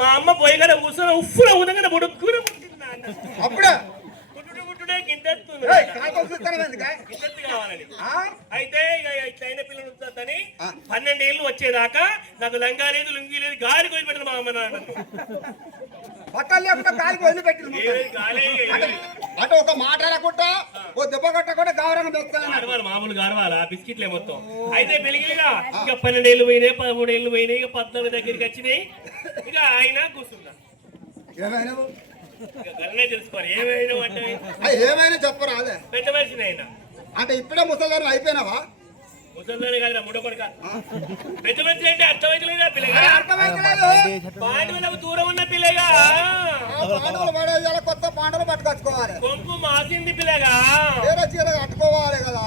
మా అమ్మ పోయి కదా కూర్చొని ఉప్పున ఉదగన బుడుక్కున అప్పుడే గింతెత్తు కావాలని అయితే ఇక ఇట్లయిన పిల్లలు ఉంటుందని 12 ఏళ్ళు వచ్చేదాకా నాకు లంగా లేదు లుంగి లేదు గాలి కొలి పెట్టిన మా అమ్మ నాన్న బట్టలు లేకుండా కాలికి వదిలిపెట్టింది అంటే ఒక మాట అనకుండా ఓ దెబ్బ కొట్టకుండా గౌరవం పెడతాను మామూలు గర్వాలా బిస్కెట్లే మొత్తం అయితే పెరిగిగా ఇక 12 ఏళ్ళు పోయినాయి 13 ఏళ్ళు పోయినాయి ఇక 14 దగ్గరికి వచ్చినాయి ఇక ఆయన కూర్చున్నా ఏమైనా గలనే తెలుసుకోవాలి ఏమైనా అంటే ఏమైనా చెప్పరాలే పెద్ద మనిషిని అయినా అంటే ఇప్పుడే ముసలిదారు అయిపోయినావా ముసలిదాని కాదురా ముడ కొడుక పెద్ద మనిషి అంటే అర్థమైతలేదా పిల్లగా పాండవులకు దూరం ఉన్న పిల్లగా పాండవులు పడేయాలి కొత్త పాండవులు పట్టుకొచ్చుకోవాలి కొంపు మాసింది పిల్లగా చీర చీర కట్టుకోవాలి కదా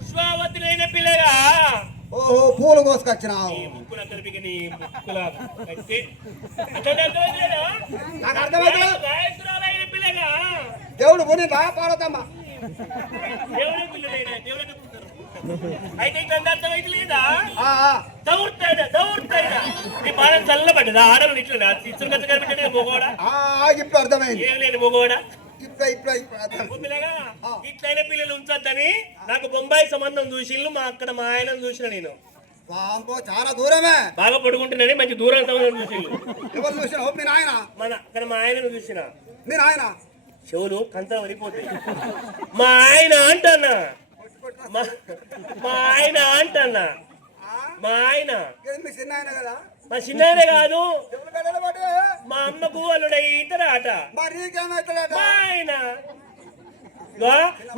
పుష్పావతులైన పిల్లగా ఓహో పూలు కోసుకొచ్చినావు ముక్కుల కలిపి నీ ముక్కుల కట్టి అర్థమైతలేదా నాకు అర్థమైతే గాయత్రాలైన పిల్లగా దేవుడు పోనీ పార్వతమ్మ దేవుడే పిల్లలైనా దేవుడే అయితే ఇట్లా అర్థమైతే లేదా దౌర్తాయిదా నీ బాణం చల్లబడ్డదా ఆడలు ఇట్లా ఇసురు కథ కనిపెట్టే మొగోడా ఇప్పుడు అర్థమైంది ఏం లేదు మొగోడా పిల్లగా ఇట్లయిన పిల్లలు ఉంచొద్దని నాకు బొంబాయి సంబంధం చూసిండ్రు మా అక్కడ మా ఆయన చూసిన నేను చాలా దూరమే బాగా పడుకుంటున్నాను మంచి దూరం సంబంధం చూసిండ్రు ఎవరు చూసిన మీ నాయన మన అక్కడ మా ఆయనను చూసిన మీ నాయన చెవులు కంత వరిపోతాయి మా ఆయన అంటన్నా మా ఆయన అంటన్నా మా ఆయన మీ చిన్న ఆయన కదా మా చిన్ననే కాదు మా అమ్మకు అల్లుడ ఇతర ఆట మా ఆయన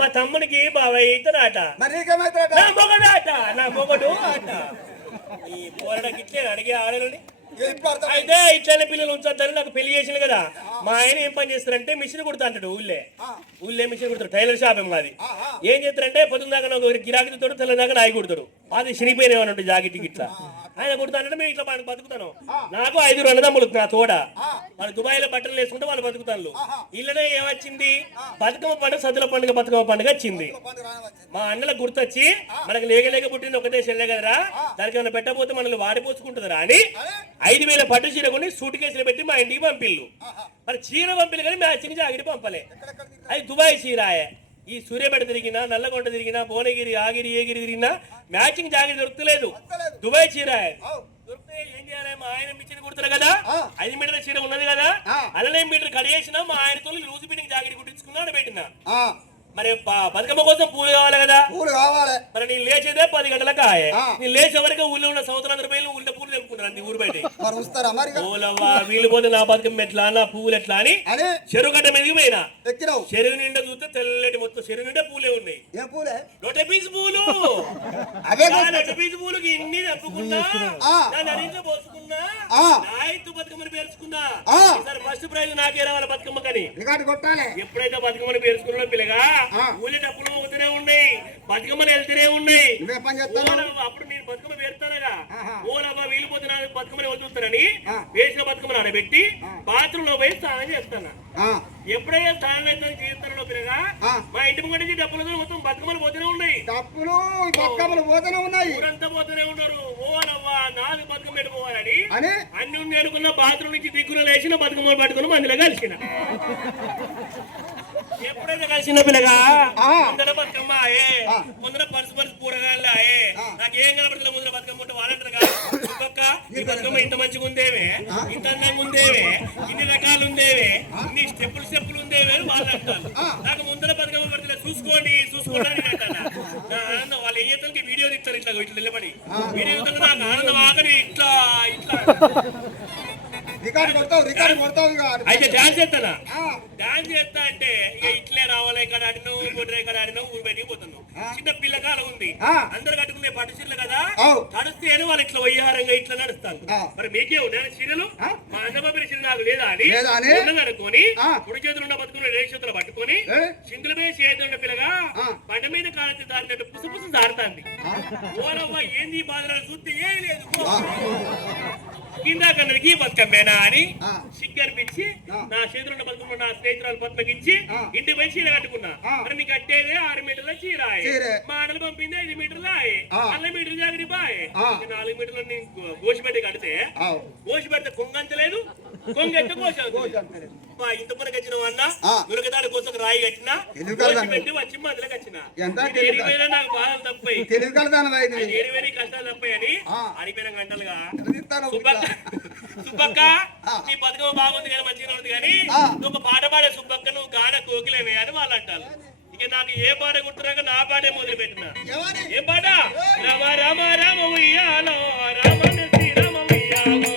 మా తమ్ముడికి బాబాయ్ ఇతర ఆట నా మొగడు ఆట నా మొగడు ఆట ఈ పోరడకి ఇట్లే అడిగే ఆడలని అయితే ఇట్లనే పిల్లలు ఉంచొద్దని నాకు పెళ్లి చేసింది కదా మా ఆయన ఏం పని చేస్తారంటే మిషన్ కుడతా అంటాడు ఊళ్ళే మిషన్ కుడతాడు టైలర్ షాప్ ఏం కాదు ఏం చేస్తారంటే పొద్దున్న దాకా నాకు గిరాకీ తోడు తెల్ల దాకా నాయి కుడతాడు అది శనిపోయిన జాకెట్ ఇట్లా ఆయన కుడతానంటే మేము ఇట్లా బతుకుతాను నాకు 5 అన్నదమ్ములు నా తోడ వాళ్ళు దుబాయ్ లో బట్టలు వేసుకుంటే వాళ్ళు బతుకుతాను ఇళ్ళనే ఏమొచ్చింది బతుకమ్మ పండుగ సద్దుల పండుగ బతుకమ్మ పండుగ వచ్చింది మా అన్నలకు గుర్తొచ్చి మనకు లేక పుట్టింది ఒకటే చెల్లె కదరా దానికి ఏమైనా పెట్టబోతే మనల్ని వాడిపోసుకుంటుందిరా అని 5,000 పట్టు చీర కొని సూట్ కేసులు పెట్టి మా ఇంటికి పంపిల్లు మరి చీర పంపిల్లు కానీ మ్యాచింగ్ జాకెట్ పంపలే అది దుబాయ్ చీరాయే ఈ సూర్యపేట తిరిగినా నల్లగొండ తిరిగినా భువనగిరి ఆగిరి ఏగిరి తిరిగినా మ్యాచింగ్ జాకెట్ దొరుకుతలేదు దుబాయ్ చీరాయే దొరికితే ఏం చేయాలి మా ఆయన మిషన్ కుడతారు కదా 5 మీటర్ల చీర ఉన్నది కదా అలానే మీటర్ కడిగేసినా మా ఆయనతో లూజు ఫిట్టింగ్ జాకెట్ కుట్టించుకున్నా పెట్టినా మరి బతుకమ్మ కోసం పూలు కావాలి కదా పూలు కావాలి మరి నేను లేచేదే 10 గంటలకు ఆయే నేను లేచే వరకు ఊళ్ళో ఉన్న సంవత్సరాల రూపాయలు ఊళ్ళో పూలు తెంపుకుంటాను ఊరు బయట పూలవ్వా వీళ్ళు పోతే నా బతుకమ్మ ఎట్లా నా పువ్వులు ఎట్లా అని చెరువు గడ్డ మీదకి పోయినా చెరువు నిండా చూస్తే తెల్లటి మొత్తం చెరువు నిండా పూలే ఉన్నాయి లోటపీస్ పూలు లోటపీస్ పూలుకి ఇన్ని తప్పుకున్నా నరింట్లో పోసుకున్నా నాయత్తు బతుకమ్మని పేర్చుకున్నా ఫస్ట్ ప్రైజ్ నాకే రావాలి బతుకమ్మ కానీ ఎప్పుడైతే బతుకమ్మని పేర్చుకున్నా పిల్లగా ఊళ్ళో డబ్బులు పోతూనే ఉన్నాయి బతుకమ్మలు వెళ్తూనే ఉన్నాయి అప్పుడు నేను బతుకమ్మ పేరుతానగా ఓలబ్బా వీలిపోతే బతుకమ్మని వదులుతారని వేసిన బతుకమ్మని ఆడబెట్టి బాత్రూమ్ లో పోయి స్నానం చేస్తాను ఎప్పుడైతే స్నానం అయితే చేస్తానో పిల్లగా మా ఇంటి ముందు నుంచి డబ్బులు మొత్తం బతుకమ్మలు పోతూనే ఉన్నాయి ఊరంతా పోతూనే ఉన్నారు ఓలవ్వా 4 బతుకమ్మ పెట్టుకోవాలని అన్ని ఉండి అనుకున్న బాత్రూమ్ నుంచి దిక్కున లేచిన బతుకమ్మలు పట్టుకుని మందిలో కలిసిన ఎప్పుడైతే కలిసిన పిల్లగా ముందర బతుకమ్మ ఆయే ముందర పరుసు కూరగాయలు ఆయే నాకు ఏం కనబడుతుంది ముందర బతుకమ్మ ఉంటే వాళ్ళంటారు కదా ఈ బతుకమ్మ ఇంత మంచిగా ఉందేవే ఇంత అందంగా ఉందేవే ఇన్ని రకాలు ఉందేవే ఇన్ని స్టెప్పులు ఉందేవే అని వాళ్ళు అంటారు నాకు ముందర బతుకమ్మ పడుతుంది చూసుకోండి అని అంటాను నా ఆనందం వాళ్ళు ఏం చేస్తారు వీడియో తీస్తారు ఇట్లా నిలబడి వీడియో నాకు ఆనందం ఆకని ఇట్లా అయితే డాన్స్ చేస్తానా డాన్స్ చేస్తా అంటే ఇక ఇట్లే రావాలి ఇక్కడ ఆడినావు కొట్రే ఇక్కడ ఆడినావు ఊరు బయటికి పోతున్నావు చిన్న పిల్లకాలం ఉంది అందరు కట్టుకునే పట్టు చీరలు కదా నడుస్తేనే వాళ్ళు ఇట్లా వయ్యారంగా ఇట్లా నడుస్తాను మరి మీకే ఉన్నాయి చీరలు మా అన్నబాబు చీర నాకు లేదా అని అనుకోని కుడి చేతులు ఉన్న బతుకున్న రేపు చేతులు పట్టుకొని చిందుల మీద చేతున్న పిల్లగా పంట మీద కాలచి దారినట్టు పుసు దారుతాంది ఓరవ్వ ఏంది బాధలు చూస్తే ఏం లేదు కింద కన్నదికి బతుకమ్మేనా అని సిగ్గనిపించి నా చేతులున్న బతుకమ్మ నా స్నేహితురాలు పట్లకి ఇచ్చి ఇంటికి పోయి చీర కట్టుకున్నా. మరి నీకు కట్టేదే 6 మీటర్ల చీర. మా అన్నలు పంపింది 5 మీటర్ల 6 మీటర్లు జాగ్రత్త బాయ్. 4 మీటర్లు నీకు గోసిపెట్టి కడితే గోసి పెడితే కొంగంచలేదు, కొంగెత్తే ఇంత మనకి వచ్చిన అన్న మునగదాడి కోసం రాయి కట్టినా పెట్టి వచ్చి మందులకు వచ్చిన నాకు బాధలు తప్పాయి, 7 కష్టాలు తప్పాయి అని అడిపోయిన గంటలుగా సుబ్బక్క నీ బతుకమ్మ బాగుంది కానీ మంచిగా ఉంది కానీ నువ్వు ఒక పాట పాడే సుబ్బక్క నువ్వు గాన కోకిలేమే అని వాళ్ళు అంటారు. ఇక నాకు ఏ పాట గుర్తురాక నా పాటే మొదలు పెట్టిన. ఏ పాట? రామ రామ రామ ఉయ్యాలో రామ శ్రీరామ ఉయ్యాలో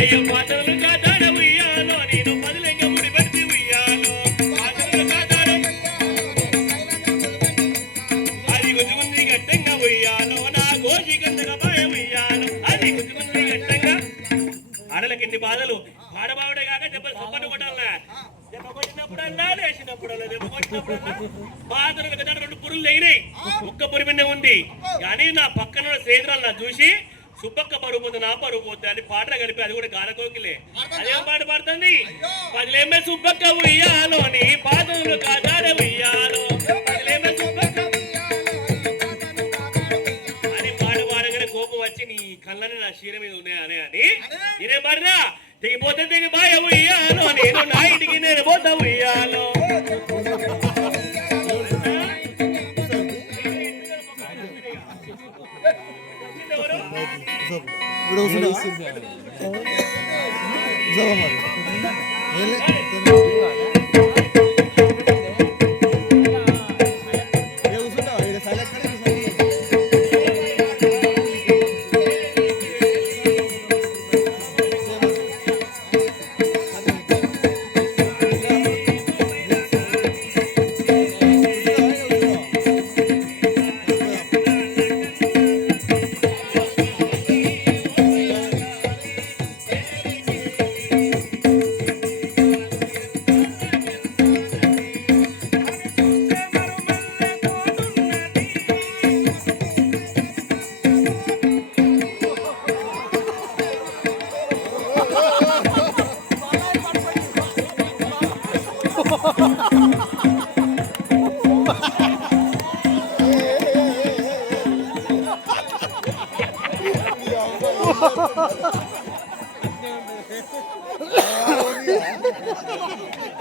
అయ్యో పాటలు కాదాడ ఉయ్యాలో నేను పదులంగా ముడి పెట్టి ఉయ్యాలో పాటలు కాదాడ అది గుజుగుంది గట్టంగా ఉయ్యాలో నా గోజి గంటగా బాయ ఉయ్యాలో అది గుజుగుంది గట్టంగా. ఆడలకి ఎన్ని బాధలు, పాడబావుడే కాక దెబ్బలు సొప్పని కొట్టాలన్నా, దెబ్బ కొట్టినప్పుడల్లా లేచినప్పుడల్లా దెబ్బ కొట్టినప్పుడల్లా బాధలు కదా 2 పురులు ఎగినాయి, ఒక్క పురి మిన్నే ఉంది. కానీ నా పక్కన స్నేహితురాలు నా చూసి సుబ్బక్క పరుగు పోతుంది నా పరుగు పోతుంది అని పాటలు కలిపి అది కూడా గానకోకిలే. అదేం పాట పాడుతుంది? పదిలేమే సుబ్బక్క ఉయ్యాలో నీ పాదములు కాదారే ఉయ్యాలో పదిలేమే సుబ్బక్క అని పాట పాడగానే కోపం వచ్చి నీ కళ్ళని నా శీర మీద ఉన్నాయని అని నేనే పాడినా తెగిపోతే తెగి బాయ ఉయ్యాలో నేను నా ఇంటికి నేను పోతా ఉయ్యాలో.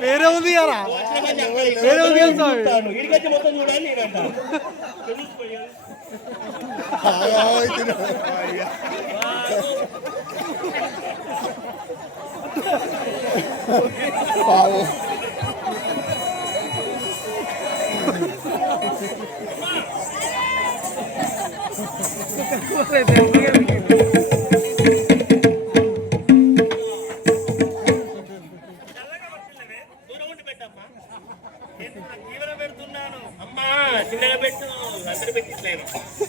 వేరే ఉంది కదా, వేరే ఉంది ఇడికొచ్చి మొత్తం చూడాలి నేనంట. చిన్నగా పెట్టు, అందరు పెట్టిట్లేను.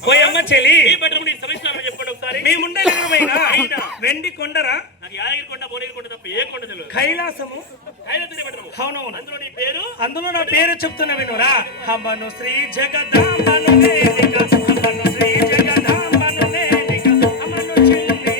పోయమ్మ చెలి చెప్పండి ఒకసారి. మేముండే వెండి కొండరా? నాకు యాదగిరి కొండ, బోరేగిరి కొండ తప్ప ఏ కొండ తెలియదు. కైలాసము. అవునవును. అందులో నీ పేరు? అందులో నా పేరు చెప్తున్నా వినురా. హమ్మను శ్రీ జగదాంబను వేదిక, హమ్మను శ్రీ జగదాంబను వేదిక, హమ్మను చెల్లి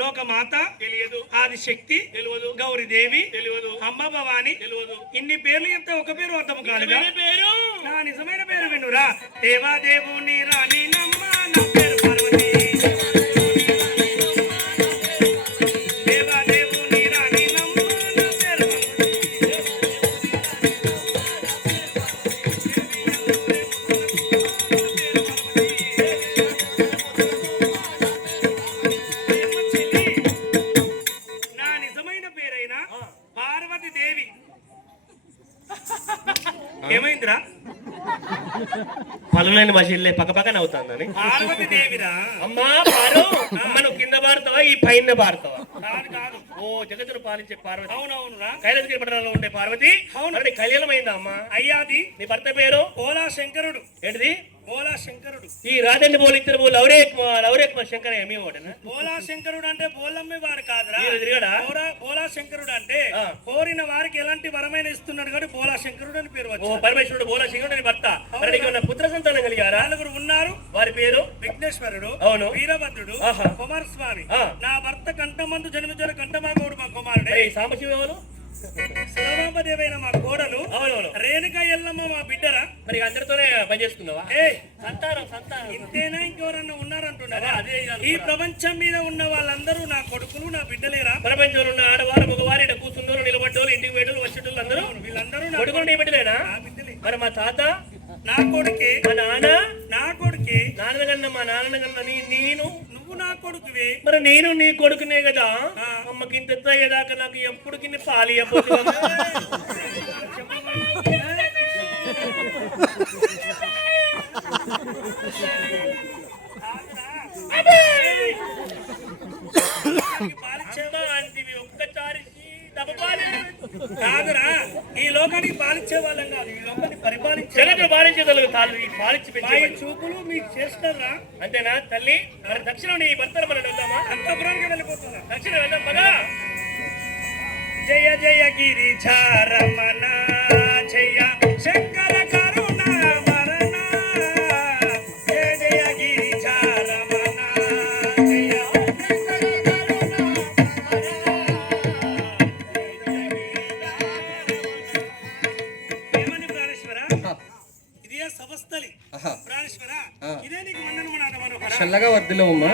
లోకమాత తెలియదు, ఆదిశక్తి తెలియదు, గౌరీదేవి తెలియదు, అమ్మ భవాని తెలియదు. ఇన్ని పేర్లు చెప్తే ఒక పేరు అర్థం కాదు. పేరు నా నిజమైన పేరు వినురా. దేవాదేవుని రాణి నమ్మ, నా పేరు పార్వతి. దేవాదేవుని రాణి నమ్మ, నా పేరు ఏమైందిరా? పలులేని మసిల్లే పక్క పక్కన అవుతుందని పార్వతి దేవిరా అమ్మా పారు మనం కింద పారుతావా ఈ పైన పారుతావా కాదు కాదు ఓ జగత్తును పాలించే పార్వతి అవునవునురా కైలాసగిరి పట్టణంలో ఉండే పార్వతి అవునండి కళ్యాణం అయిందా అమ్మా అయ్యాది నీ భర్త పేరు పోలా శంకరుడు ఏంటిది పోలా శంకరుడు ఈ రాజండి బోలు ఇద్దరు బోలు లవరేక్ మా శంకర ఏమి ఓటనా పోలా శంకరుడు అంటే పోలమ్మే వాడు కాదురా వీడు తిరిగాడా? పోలా శంకరుడు అంటే ఆ. కోరిన వారికి ఎలాంటి వరమైన ఇస్తున్నాడు కాబట్టి పోలా శంకరుడు అని పేరు ఓ వచ్చింది పరమేశ్వరుడు బోలా శంకరుడు అని భర్త మరి నీకు ఏమన్నా పుత్ర సంతానం కలిగారా నలుగురు ఉన్నారు వారి పేరు విఘ్నేశ్వరుడు అవును. వీరభద్రుడు ఆహా. కుమారస్వామి ఆ. నా భర్త కంఠమందు జన్మించిన కంఠమాగౌడు మా కుమారుడే మరి సాంబశివ ఎవరు? శివమాంబదేవైన మా కోడలు అవునవును రేణుక ఎల్లమ్మ మా బిడ్డరా మరి అందరితోనే పనిచేసుకున్నావా ఏ సంతానం ఇంతేనా ఇంకెవరన్నా ఉన్నారంటున్నారా అదే కాదు. ఈ ప్రపంచం మీద ఉన్న వాళ్ళందరూ నా కొడుకులు నా బిడ్డలేరా ప్రపంచంలో ఉన్న ఆడవారు మగవారు ఇక్కడ కూర్చున్నారు నిలబడ్డోళ్ళు ఇంటికి పోయేటోళ్ళు వచ్చేటోళ్ళు అందరూ వీళ్ళందరూ నా కొడుకులు నీ బిడ్డలేనా నా బిడ్డలే మరి మా తాత నా కొడుకే మా నాన్న నా కొడుకే నాన్న కన్నా మా నాన్న కన్నా నేను నువ్వు నా కొడుకువే మరి నేను నీ కొడుకునే కదా ఆ. అమ్మకి ఇంత అయ్యేదాకా నాకు ఎప్పుడు కింద పాలు ఇవ్వబోతుంది పాలిచ్చేవా అంటివి ఒక్కసారి దెబ్బపాలి కాదురా ఈ లోకానికి పాలిచ్చే వాళ్ళం కాదు ఈ లోకాన్ని పరిపాలించే జగత్తు పాలించగలరు తాను ఈ పాలించి మా పెంచే ఈ చూపులు మీకు చేస్తారా అంతేనా తల్లి మరి దక్షిణ నీ భర్తను మనం వెళ్దామా అంతపురానికి వెళ్ళిపోతున్నా దక్షిణ వెళ్దాం పదా జయ జయ గిరిచారమణ జయ శంకర కరుణ మరణ జయ జయ గిరిచారమణ జయ ఏమని ప్రాణేశ్వర ఇదే సభస్థలి ప్రాణేశ్వర ఇదే నీకు వందనము నాద మనోహర చల్లగా వర్దిలో అమ్మా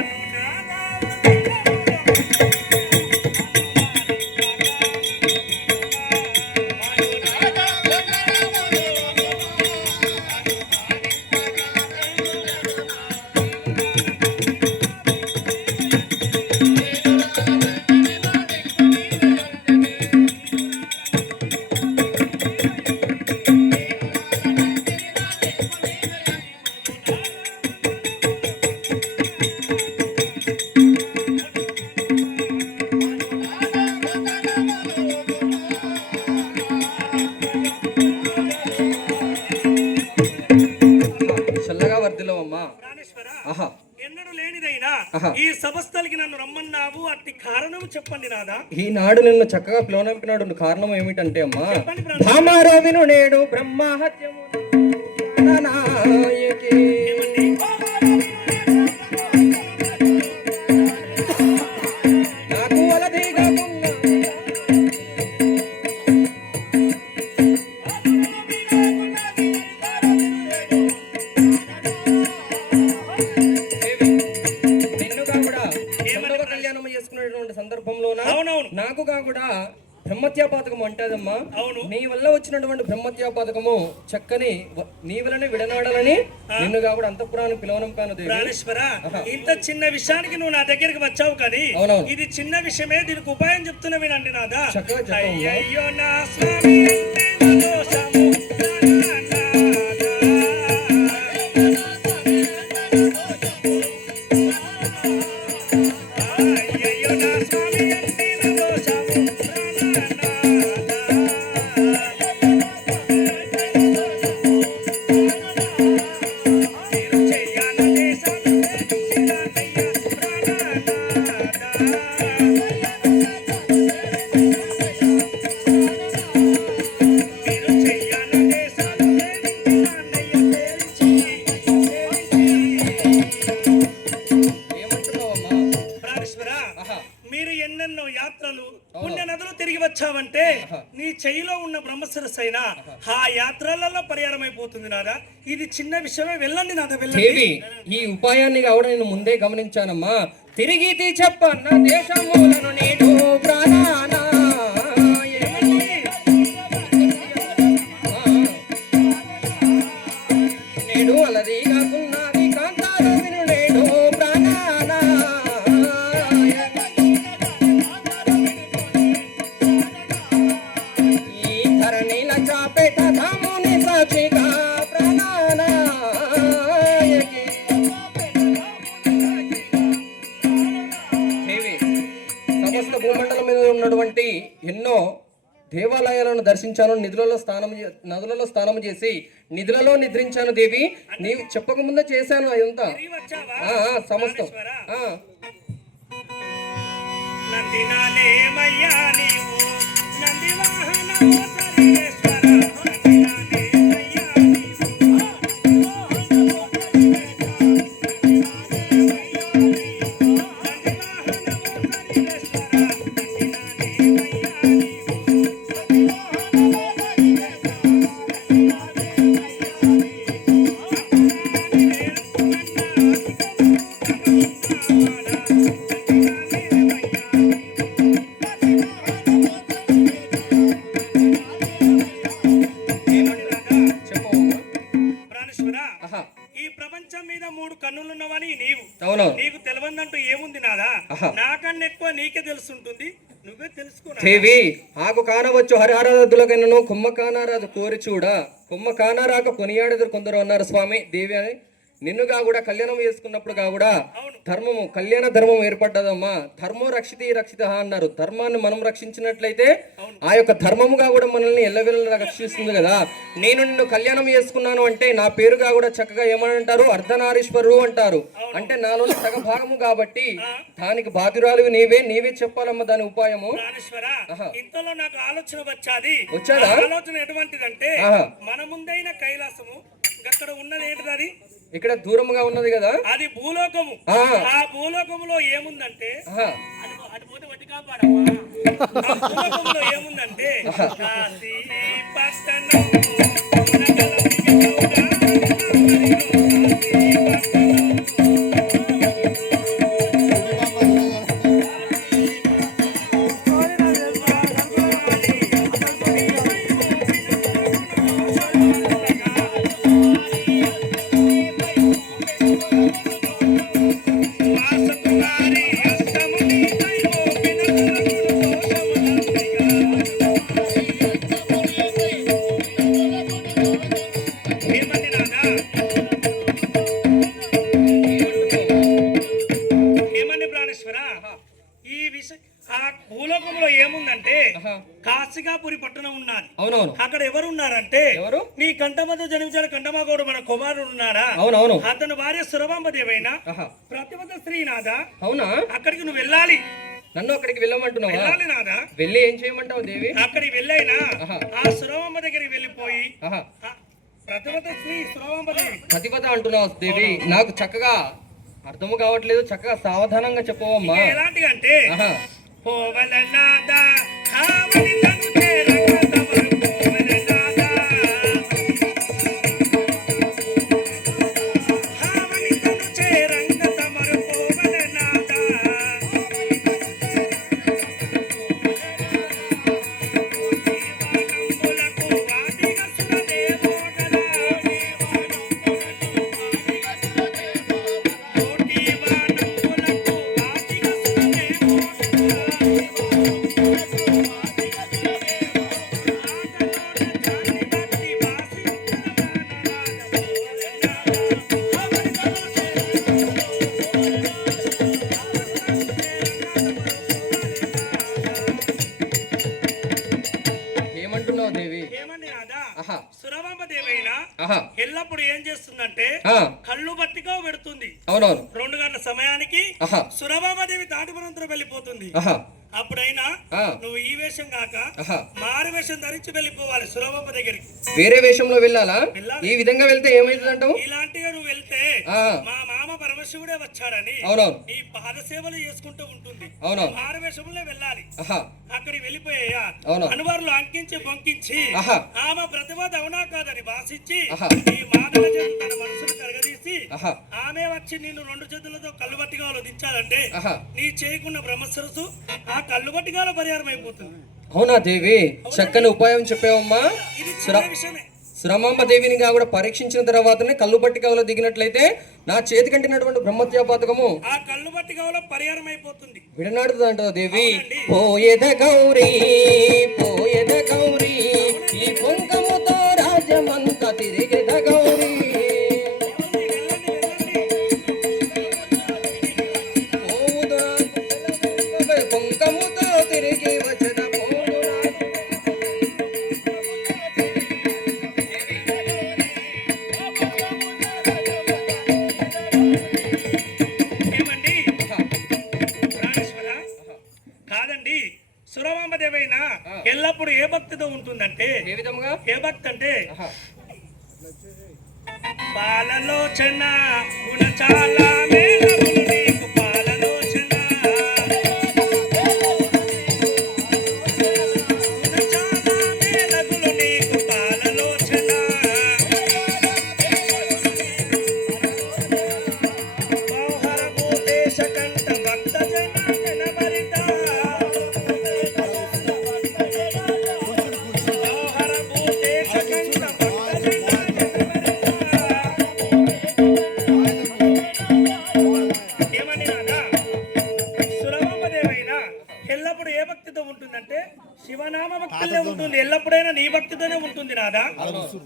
చల్లగా వర్దిలో అమ్మా ప్రాణేశ్వర ఆహా ఎన్నడూ లేనిదైనా ఆహా. ఈ సభస్థలికి నన్ను రమ్మన్నావు అట్టి కారణం చెప్పండి నాదా ఈనాడు నిన్ను చక్కగా పిలువనంపినాడు కారణం ఏమిటంటే అమ్మా చెప్పండి ప్రాణేశ్వర. భామారవిను నేడు బ్రహ్మహత్యము నాయకి. నాకు వలదిగా ఉన్న నిన్నుగా కూడా రెండవ కళ్యాణం చేసుకునేటువంటి సందర్భంలోన అవునవును. నాకుగా కూడా బ్రహ్మత్యా పథకం అంటేదమ్మా అవును. నీ వల్ల వచ్చినటువంటి బ్రహ్మత్యా పథకము చక్కని నీ వలనే విడనాడాలని నిన్నుగా కూడా అంతఃపురాన్ని పిలవనంపాను దేవి ప్రాణేశ్వర ఇంత చిన్న విషయానికి నువ్వు నా దగ్గరికి వచ్చావు కానీ అవునవును. ఇది చిన్న విషయమే దీనికి ఉపాయం చెప్తున్నా వినండి నాదా చక్కగా చెప్పమ్మా. అయ్యయ్యో నా స్వామి నా దోషము నా అయ్యయ్యో నా స్వామి అంటి నా దోషము మీరు చెయ్యాలనే మీరు చెయ్యాలనే ఏమంటున్నావమ్మా ప్రాణేశ్వర ఆహా. మీరు ఎన్నెన్నో యాత్రలు పుణ్య నదులు తిరిగి వచ్చావంటే నీ చెయ్యిలో ఉన్న బ్రహ్మశిరస్సు అయినా ఆ యాత్రలలో పరిహారం అయిపోతుంది నాదా ఇది చిన్న విషయమే వెళ్ళండి నాదా వెళ్ళండి దేవి ఈ ఉపాయాన్ని కూడా నేను ముందే గమనించానమ్మా తిరిగి చెప్పన్న దేశములను నేను ప్రాణానా నేడు అలది కాకున్నది కాంతారవిను నేడు ప్రాణానా ఈ ధరణిల చాపేట ధాముని సాక్షిగా ప్రాణానా దేవాలయాలను దర్శించాను, నదులలో స్నానం చేసి నిధులలో నిద్రించాను దేవి. నీవు చెప్పకముందే చేశాను అదంతా. తిరిగి వచ్చావా సమస్తం. నందినాలేమయ్యా నీవు నంది వాహనమో సర్వేశ్వర నందినాలేమయ్యా ప్రాణేశ్వర ఈ ప్రపంచం మీద 3 కన్నులున్నవని నీవు నీకు తెలియదంటూ ఏముంది నాదా? నాకన్నా ఎక్కువ నీకే తెలుసుంటుంది, నువ్వే తెలుసుకో దేవి. ఆకు కానవచ్చు హరిహరదులకైనను కొమ్మ కానారాజు కోరి చూడ కొమ్మ కానారాక కొనియాడెదరు కొందరు అన్నారు స్వామి. దేవి అని నిన్నుగా కూడా కళ్యాణం చేసుకున్నప్పుడు కూడా ధర్మము కళ్యాణ ధర్మం ఏర్పడ్డదమ్మా. ధర్మం రక్షిత అన్నారు. ధర్మాన్ని మనం రక్షించినట్లయితే ఆ యొక్క ధర్మముగా కూడా మనల్ని ఎల్లవెల్ల రక్షిస్తుంది కదా. నేను నిన్ను కళ్యాణం చేసుకున్నాను అంటే నా పేరుగా కూడా చక్కగా ఏమంటారు, అర్ధనారీశ్వరు అంటారు. అంటే నాలో సగ భాగము కాబట్టి దానికి బాధ్యురాలు నీవే చెప్పాలమ్మా దాని ఉపాయము. ఇంతలో నాకు ఆలోచన వచ్చాదా? ఆలోచన ఎటువంటిదంటే మన ముందైన కైలాసము అక్కడ ఉన్నది ఏంటిది? ఇక్కడ దూరంగా ఉన్నది కదా, అది భూలోకము. ఆ భూలోకములో ఏముందంటే భూలోకంలో ఏముందంటే కాశీ పట్టణం భూలోకంలో ఏముందంటే కాశికాపురి పట్టణం ఉన్నది. అవునవును. అక్కడ ఎవరు ఉన్నారంటే నీ కంఠమతో జన్మించాడు కంఠమాగౌడు మన కుమారుడు ఉన్నాడా? అవునవును. అతని భార్య సురభాంబదేవైనా ప్రతిమత శ్రీనాథ. అవునా? అక్కడికి నువ్వు వెళ్ళాలి. నన్ను అక్కడికి వెళ్ళమంటున్నావా? వెళ్ళాలి నాదా. వెళ్ళి ఏం చేయమంటావు దేవి? అక్కడికి వెళ్ళైనా ఆ సురభాంబ దగ్గరికి వెళ్ళిపోయి ప్రతిమత శ్రీ సురభాంబదేవి ప్రతిపద అంటున్నావు దేవి. నాకు చక్కగా అర్థము కావట్లేదు, చక్కగా సావధానంగా చెప్పవమ్మా. ఎలాంటి అంటే ఎల్లప్పుడు ఏం చేస్తుందంటే కళ్ళు బట్టిగా పెడుతుంది. అవునవును. 2 గంటల సమయానికి సురభామదేవి తాటిపురంతో వెళ్ళిపోతుంది. అప్పుడైనా నువ్వు ఈ వేషం కాక మారు వేషం ధరించి వెళ్ళిపోవాలి సురభామ దగ్గరికి. వేరే వేషంలో వెళ్ళాలా? ఈ విధంగా వెళ్తే ఏమైతుంది అంటావు? ఇలాంటిగా నువ్వు వెళ్తే మా మామ పరమశివుడే వచ్చాడని ఈ పాద సేవలు చేసుకుంటూ ఉంటుంది. మారు వేషంలో వెళ్ళాలి. అక్కడికి వెళ్ళిపోయా అనువారులు అంకించి బొంకించి ఆమె ప్రతిభ అవునా కాదని భాషించి ఈ మాటల చేత తన మనసును కరగదీసి ఆమె వచ్చి నిన్ను 2 చేతులతో కళ్ళు బట్టిగా దించాలంటే నీ చేయకున్న బ్రహ్మసరస్సు ఆ కళ్ళు బట్టిగా పరిహారం అయిపోతుంది. అవునా దేవి? చక్కని ఉపాయం చెప్పావమ్మా. సురమాంబ దేవిని కూడా పరీక్షించిన తర్వాతనే కళ్ళు పట్టికలో దిగినట్లయితే నా చేతి కంటినటువంటి బ్రహ్మత్యా పథకము ఆ కళ్ళు పట్టికలో పరిహారం అయిపోతుంది. విడనాడుతుంది అంటావు దేవి. పోయేద గౌరీ పోయేద గౌరీ ఈ పొంకముతో రాజ్యమంతా తిరిగేద గౌరీ. పొంకముతో తిరిగి వచ్చిన పోదురా ఏ భక్తి అంటే పాలలోచన గుణ చాలా మేలములు నీకు పాలలోచన గుణ చాలా మేలములు నీకు పాలలోచన మోహర భూతేశ కంఠ భక్త జన జనభరిత మోహర భూతేశ కంఠ భక్త ఏమని నాదా సురమామదేవైనా ఎల్లప్పుడు ఏ భక్తితో ఉంటుందంటే శివనామ భక్తులే ఉంటుంది. ఎల్లప్పుడైనా నీ భక్తితోనే ఉంటుంది నాదా.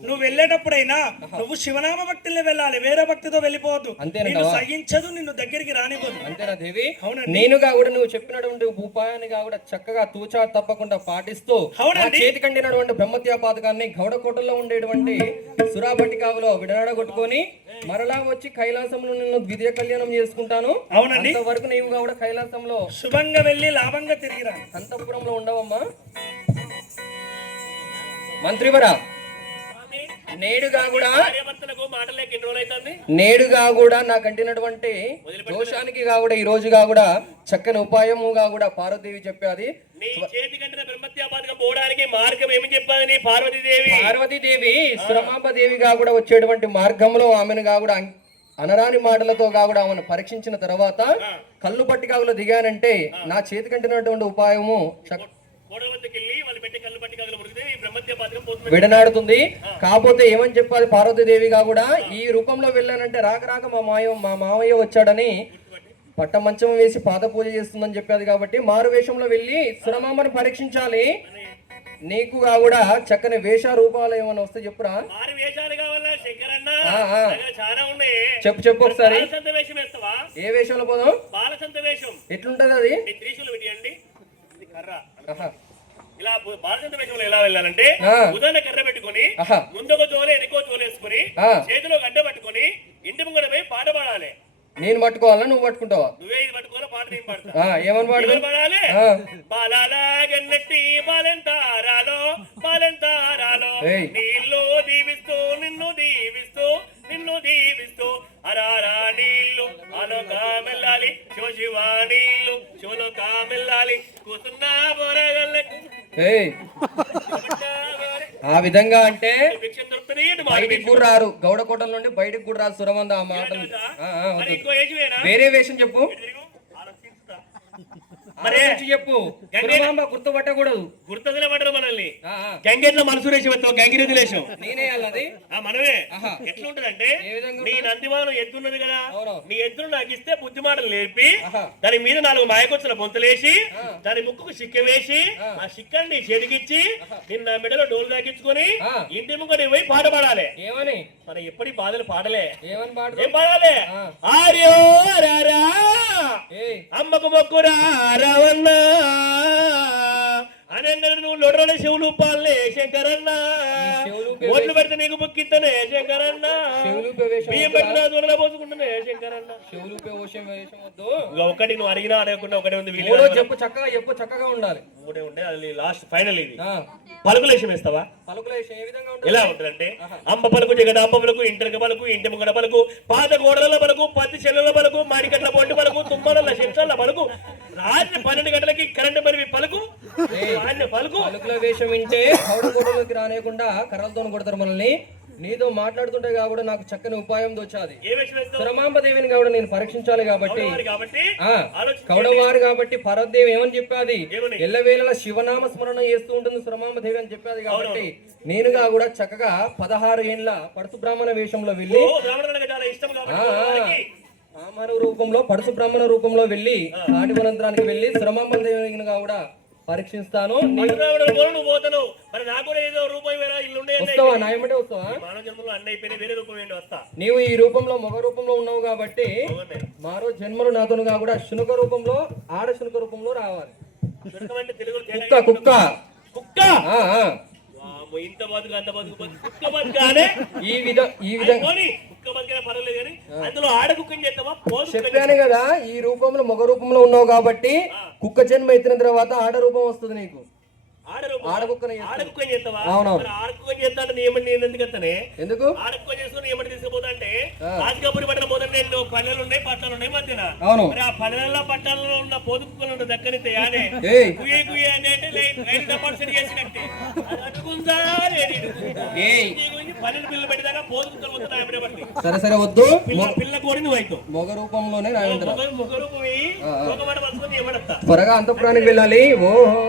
నువ్వు వెళ్ళేటప్పుడైనా నువ్వు శివనామ భక్తులే వెళ్ళాలి, వేరే భక్తితో వెళ్ళిపోవద్దు. నిన్ను సహించదు, నిన్ను దగ్గరికి రానివ్వదు. అంతేనా దేవి? అవునండి. నేనుగా కూడా నువ్వు చెప్పినటువంటి ఉపాయాన్ని కూడా చక్కగా తూచా తప్పకుండా పాటిస్తూ చేతి కండినటువంటి బ్రహ్మత్యా పాతకాన్ని గౌడకోటలో ఉండేటువంటి సురాబట్టి కావులో విడనాడగొట్టుకొని మరలా వచ్చి కైలాసంలో నిన్ను ద్వితీయ కళ్యాణం చేసుకుంటాను. అవునండి. అంతవరకు నీవు కూడా కైలాసంలో శుభంగా వెళ్ళి లాభంగా తిరిగిరా. అంతఃపురంలో ఉండవమ్మా. మంత్రివరా, నేడుగా కూడా నాకు అంటినటువంటి దోషానికి కూడా ఈ రోజుగా కూడా చక్కని ఉపాయముగా కూడా పార్వతీదేవి చెప్పాది. పోవడానికి మార్గం ఏమి చెప్పాది పార్వతీదేవి సురమాంబదేవిగా కూడా వచ్చేటువంటి మార్గంలో ఆమెనుగా కూడా అనరాని మాటలతో కూడా ఆమెను పరీక్షించిన తర్వాత కళ్ళు పట్టికాగులో దిగానంటే నా చేతి కంటినటువంటి ఉపాయము విడనాడుతుంది. కాకపోతే ఏమని చెప్పాలి పార్వతీదేవిగా కూడా ఈ రూపంలో వెళ్ళానంటే రాక రాక మా మామయ్య వచ్చాడని పట్ట మంచం వేసి పాద పూజ చేస్తుందని చెప్పాది. కాబట్టి మారు వేషంలో వెళ్ళి సురమామని పరీక్షించాలి. నీకు కూడా చక్కని వేష రూపాలు ఏమైనా వస్తే చెప్పురా. చెప్పు చెప్పు ఒకసారి. ఏ వేషంలో పోదాం? ఎట్లుంటది అది? ఇలా బాలచంద్ర వేషంలో ఎలా వెళ్ళాలంటే ఉదయాన్న కర్ర పెట్టుకుని ముందొక జోలే ఎనికో జోలేసుకుని చేతిలో గడ్డ పట్టుకుని ఇంటి ముంగడ పోయి పాట పాడాలి. నేను పట్టుకోవాలా నువ్వు పట్టుకుంటావా? నువ్వే ఇది పట్టుకోవాలి, పాట నేను పాడతా. ఏమని పాడాలి? బాలాగన్నట్టి బాలెంతారాలో బాలెంతారాలో నీళ్ళు దీవిస్తూ నిన్ను దీవిస్తూ నిన్ను దీవిస్తూ అరారా నీళ్ళు అలోకా మెల్లాలి శివ శివ నీళ్ళు శివలోకా మెల్లాలి కూతున్నా బోరగల్లకు. ఆ విధంగా అంటే బయటికి కూడా రారు, గౌడకోటల నుండి బయటికి కూడా రారు సురమంద. ఆ మాటలు వేరే వేషం చెప్పు, చెప్పు. గుర్తుపట్టకూడదు, గుర్తుపట్టరు మనల్ని. గంగెట్ల మనసు రేషం గంగిరెద్దు లేషం నేనే అన్నది మనమే. ఎట్లుంటదంటే నీ నందివానం ఎద్దున్నది కదా, నీ ఎద్దును నాకు ఇస్తే బుద్ధి మాటలు నేర్పి దాని మీద 4 మాయకొచ్చుల బొంతలేసి దాని ముక్కుకు సిక్క వేసి ఆ సిక్కని నీ చేతికిచ్చి నిన్న మెడలో డోలు తాకించుకొని ఇంటి ముక్కడి పోయి పాట పాడాలి. ఏమని? మన ఎప్పటి బాధలు పాడలే. ఏమని ఏం పాడాలి? ఆర్యో రారా అమ్మకు మొక్కురా రావన్నా అని నువ్వు లొడరని శివులు పాలనే శంకరన్న ఓట్లు పెడితే నీకు బుక్కిద్దనే శంకరన్న బియ్యం పెట్టినా దూరంలో పోసుకుంటున్నా శంకరన్న. ఒకటి నువ్వు అడిగినా అడగకుండా ఒకటే ఉంది. చెప్పు చక్కగా చెప్పు, చక్కగా ఉండాలి. ఒకటే ఉంటే అది లాస్ట్ ఫైనల్. ఇది పలుకులేషం వేస్తావా? పలుకులేషం ఏ విధంగా ఎలా ఉంటుందంటే అంబ పలుకు జగదాంబ పలుకు ఇంటనక పలుకు ఇంటి ముంగడ పలుకు పాత గోడల పలుకు పత్తి చెల్లెల పలుకు మాడికట్ల పొంటి పలుకు తుమ్మల శిక్షల పలుకు రాత్రి 12 గంటలకి కరెంటు పరివి పలుకు పలుకుల వేషం వింటే గౌడకోటలోకి రానియకుండా కర్రలతో కొడతారు మనల్ని. నీతో మాట్లాడుతుంటే కాబట్టి నాకు చక్కని ఉపాయం దొచ్చాది. సురమాంబదేవిని కూడా నేను పరీక్షించాలి కాబట్టి కౌడవారు కాబట్టి పార్వతీదేవి ఏమని చెప్పాది? ఎల్లవేళలా శివనామ స్మరణ చేస్తూ ఉంటుంది సురమాంబదేవి అని చెప్పాది. కాబట్టి నేనుగా కూడా చక్కగా 16 ఏండ్ల పడుసు బ్రాహ్మణ వేషంలో వెళ్ళి బ్రాహ్మణ రూపంలో పడుసు బ్రాహ్మణ రూపంలో వెళ్ళి నాటివనంతరానికి వెళ్ళి సురమాంబదేవిని కూడా పరీక్షిస్తాను. వస్తావా? నా ఏమంటే వస్తావా? నీవు ఈ రూపంలో మగ రూపంలో ఉన్నావు కాబట్టి మారో జన్మలు నాతోనుగా కూడా శునక రూపంలో ఆడ శునక రూపంలో రావాలి. కుక్క కుక్క కుక్క ఇంత బతుకు అంత బతుకు కుక్క బతుకానే ఈ విధంగా అందులో ఆడ కుక్కని చేస్తావా? చెప్పాను కదా ఈ రూపంలో మగ రూపంలో ఉన్నావు కాబట్టి కుక్క జన్మ ఎత్తిన తర్వాత ఆడ రూపం వస్తుంది నీకు. ఆడకుక్కని ఆడకుక్కని చేస్తావా? అవునవును. మరి ఆడకుక్కని చేస్తా అంటే నేను ఎందుకు ఎత్తానే? ఎందుకు ఆడకుక్కని చేసుకుని ఏమని తీసుకుపోతా అంటే రాజకపూరి పట్టణ పోతాను. నేను పల్లెలు ఉన్నాయి పట్టాలు ఉన్నాయి మధ్యన. అవును. మరి ఆ పల్లెల్లో పట్టాలలో ఉన్న పోదు కుక్కలు ఉంటుంది దక్కనితే యానే కుయ్య కుయ్య అంటే లైన్ డెపాజిట్ చేసినట్టే అట్టుకుందా పల్లెలు పిల్లలు పెట్టేదాకా పోదు కుక్కలు మొత్తం ఆమె పట్టి. సరే సరే వద్దు, పిల్ల కోడి నువ్వు అవుతావు. మొగ రూపంలోనే రావేంద్ర ముఖ రూపం ఏమడతా త్వరగా అంతఃపురానికి వెళ్ళాలి. ఓహో